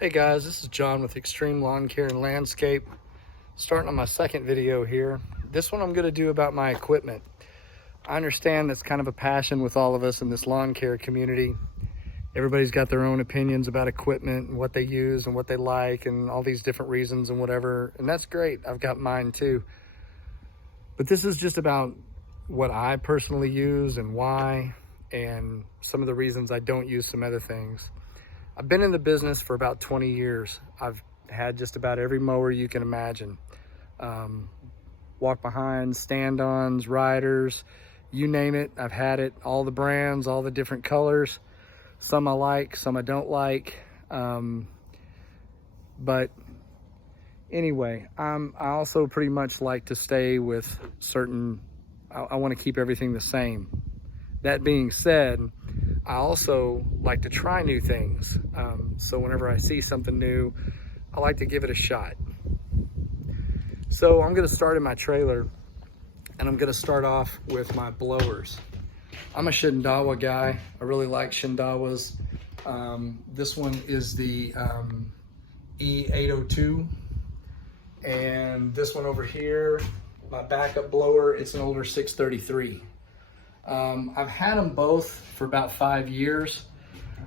Hey guys, this is John with Extreme Lawn Care and Landscape. Starting on my second video here. This one I'm going to do about my equipment. I understand that's kind of a passion with all of us in this lawn care community. Everybody's got their own opinions about equipment and what they use and what they like and all these different reasons and whatever. And that's great. I've got mine too. But this is just about what I personally use and why, and some of the reasons I don't use some other things. I've been in the business for about 20 years. I've had just about every mower you can imagine. Walk behind, stand-ons, riders, you name it, I've had it. All the brands, all the different colors. Some I like, some I don't like. But anyway, I also pretty much like to stay with certain, I want to keep everything the same. That being said, I also like to try new things. So whenever I see something new, I like to give it a shot. So I'm gonna start in my trailer, and I'm gonna start off with my blowers. I'm a Shindaiwa guy. I really like Shindaiwas. This one is the E802. And this one over here, my backup blower, it's an older 633. I've had them both for about 5 years.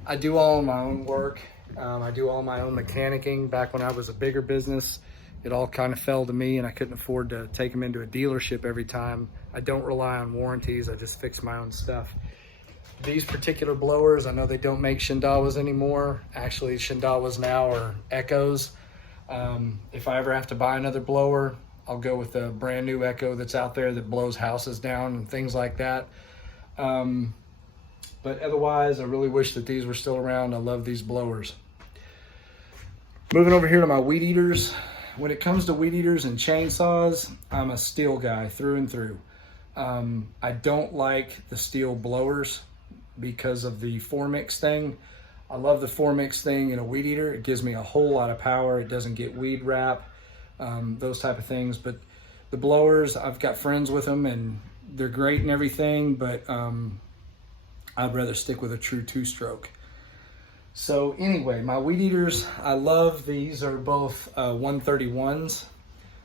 I do all my own work. I do all my own mechanicking. Back when I was a bigger business, it all kind of fell to me and I couldn't afford to take them into a dealership every time. I don't rely on warranties. I just fix my own stuff. These particular blowers, I know they don't make Shindaiwas anymore. Actually, Shindaiwas now are Echoes. If I ever have to buy another blower, I'll go with a brand new Echo that's out there that blows houses down and things like that. But otherwise, I really wish that these were still around. I love these blowers. Moving over here to my weed eaters. When it comes to weed eaters and chainsaws, I'm a Stihl guy through and through. I don't like the Stihl blowers because of the 4-mix thing. I love the 4-mix thing in a weed eater. It gives me a whole lot of power. It doesn't get weed wrap, those type of things. But the blowers, I've got friends with them and they're great and everything, but I'd rather stick with a true 2-stroke. So anyway, my weed eaters, I love these. Are both 131s.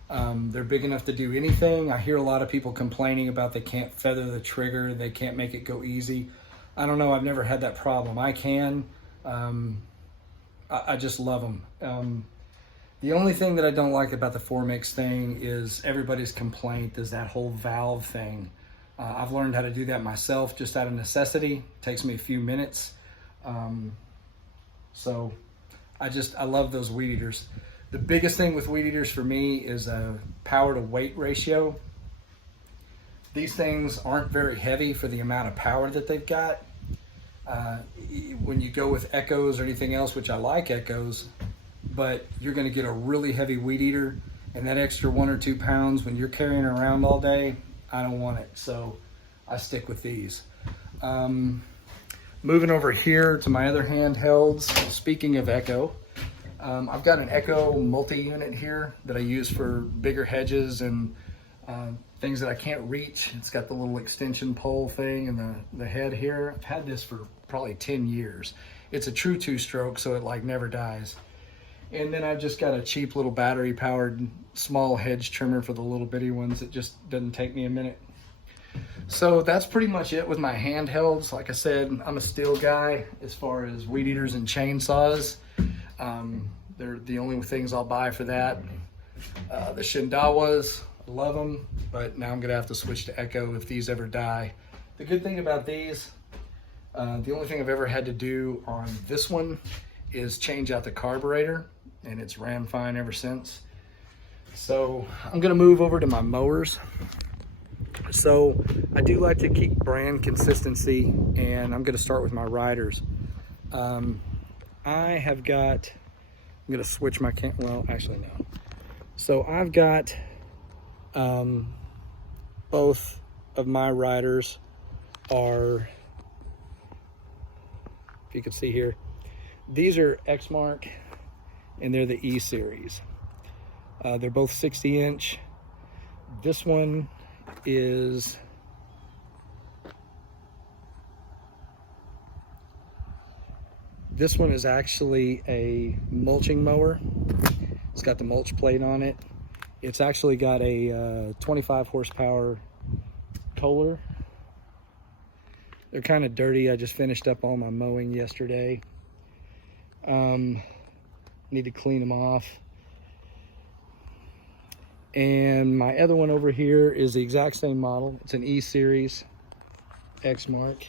They're big enough to do anything. I hear a lot of people complaining about they can't feather the trigger, they can't make it go easy. I don't know, I've never had that problem. I can. I just love them. The only thing that I don't like about the 4-mix thing is everybody's complaint is that whole valve thing. I've learned how to do that myself just out of necessity. It takes me a few minutes. So I love those weed eaters. The biggest thing with weed eaters for me is a power to weight ratio. These things aren't very heavy for the amount of power that they've got. When you go with Echoes or anything else, which I like Echoes, but you're gonna get a really heavy weed eater, and that extra 1 or 2 pounds when you're carrying it around all day, I don't want it. So I stick with these. Moving over here to my other handhelds, speaking of Echo, I've got an Echo multi-unit here that I use for bigger hedges and things that I can't reach. It's got the little extension pole thing and the head here. I've had this for probably 10 years. It's a true 2-stroke, so it like never dies. And then I've just got a cheap little battery powered small hedge trimmer for the little bitty ones. It just doesn't take me a minute. So that's pretty much it with my handhelds. Like I said, I'm a Stihl guy as far as weed eaters and chainsaws. They're the only things I'll buy for that. The Shindaiwas, I love them, but now I'm gonna have to switch to Echo if these ever die. The good thing about these, the only thing I've ever had to do on this one is change out the carburetor, and it's ran fine ever since. So I'm gonna move over to my mowers. So I do like to keep brand consistency, and I'm gonna start with my riders. I have got, I'm gonna switch my well, actually no. So I've got both of my riders are, if you can see here, these are Exmark and they're the E series. They're both 60-inch. This one is This one is actually a mulching mower. It's got the mulch plate on it. It's actually got a 25 horsepower Kohler. They're kind of dirty. I just finished up all my mowing yesterday. Need to clean them off. And my other one over here is the exact same model. It's an E-Series Exmark.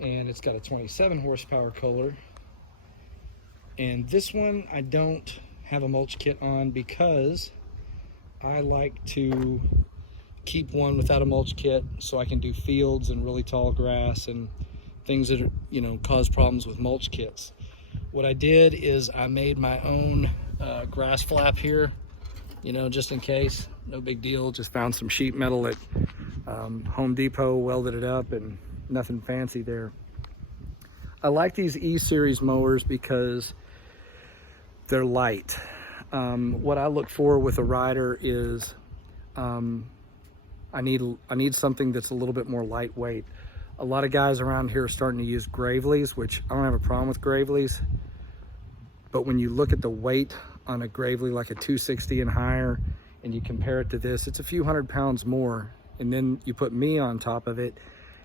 And it's got a 27 horsepower Kohler. And this one I don't have a mulch kit on because I like to keep one without a mulch kit so I can do fields and really tall grass and things that are, you know, cause problems with mulch kits. What I did is I made my own grass flap here, you know, just in case. No big deal. Just found some sheet metal at Home Depot, welded it up, and nothing fancy there. I like these E-Series mowers because they're light. What I look for with a rider is I need something that's a little bit more lightweight. A lot of guys around here are starting to use Gravely's, which I don't have a problem with Gravely's. But when you look at the weight on a Gravely, like a 260 and higher, and you compare it to this, it's a few 100 pounds more. And then you put me on top of it.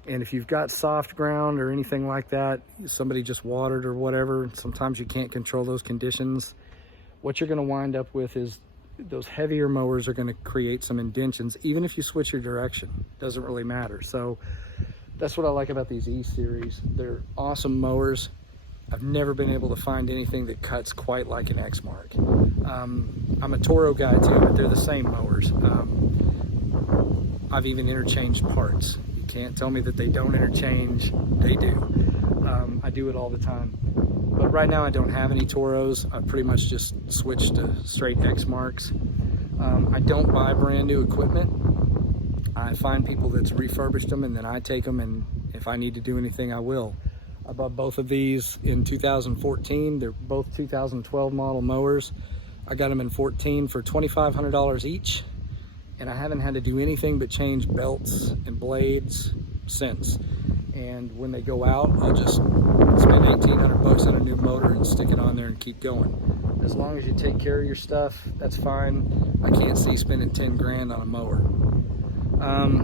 And if you've got soft ground or anything like that, somebody just watered or whatever, sometimes you can't control those conditions. What you're gonna wind up with is those heavier mowers are gonna create some indentions, even if you switch your direction, doesn't really matter. So that's what I like about these E-Series. They're awesome mowers. I've never been able to find anything that cuts quite like an Exmark. I'm a Toro guy too, but they're the same mowers. I've even interchanged parts. You can't tell me that they don't interchange, they do. I do it all the time. But right now I don't have any Toros. I've pretty much just switched to straight Exmarks. I don't buy brand new equipment. I find people that's refurbished them and then I take them, and if I need to do anything, I will. I bought both of these in 2014. They're both 2012 model mowers. I got them in 14 for $2,500 each, and I haven't had to do anything but change belts and blades since. And when they go out, I'll just spend 1,800 bucks on a new motor and stick it on there and keep going. As long as you take care of your stuff, that's fine. I can't see spending 10 grand on a mower.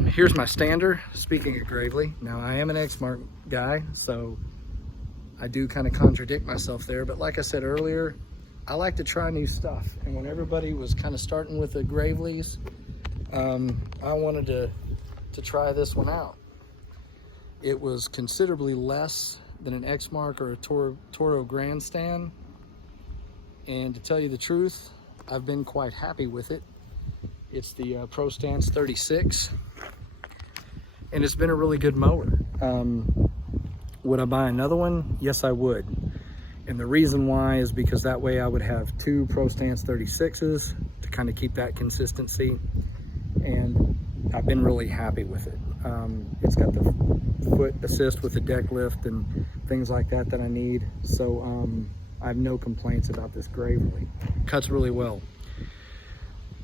Here's my stander. Speaking of Gravely, now I am an Exmark guy, so I do kind of contradict myself there, but like I said earlier, I like to try new stuff. And when everybody was kind of starting with the Gravely's, I wanted to try this one out. It was considerably less than an Exmark or a Toro Grandstand, and to tell you the truth, I've been quite happy with it. It's the Pro Stance 36, and it's been a really good mower. Would I buy another one? Yes, I would. And the reason why is because that way I would have two Pro Stance 36s to kind of keep that consistency, and I've been really happy with it. It's got the foot assist with the deck lift and things like that that I need, so I have no complaints about this Gravely. Cuts really well.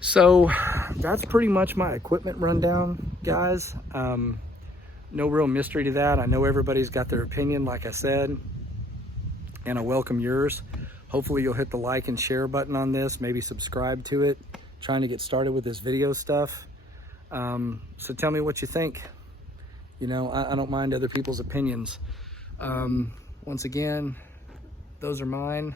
So that's pretty much my equipment rundown, guys. No real mystery to that. I know everybody's got their opinion, like I said, and I welcome yours. Hopefully you'll hit the like and share button on this, maybe subscribe to it. Trying to get started with this video stuff. So tell me what you think. You know, I don't mind other people's opinions. Once again, those are mine.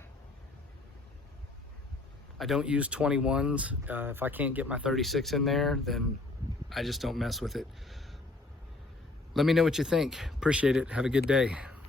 I don't use 21s. If I can't get my 36 in there, then I just don't mess with it. Let me know what you think. Appreciate it. Have a good day.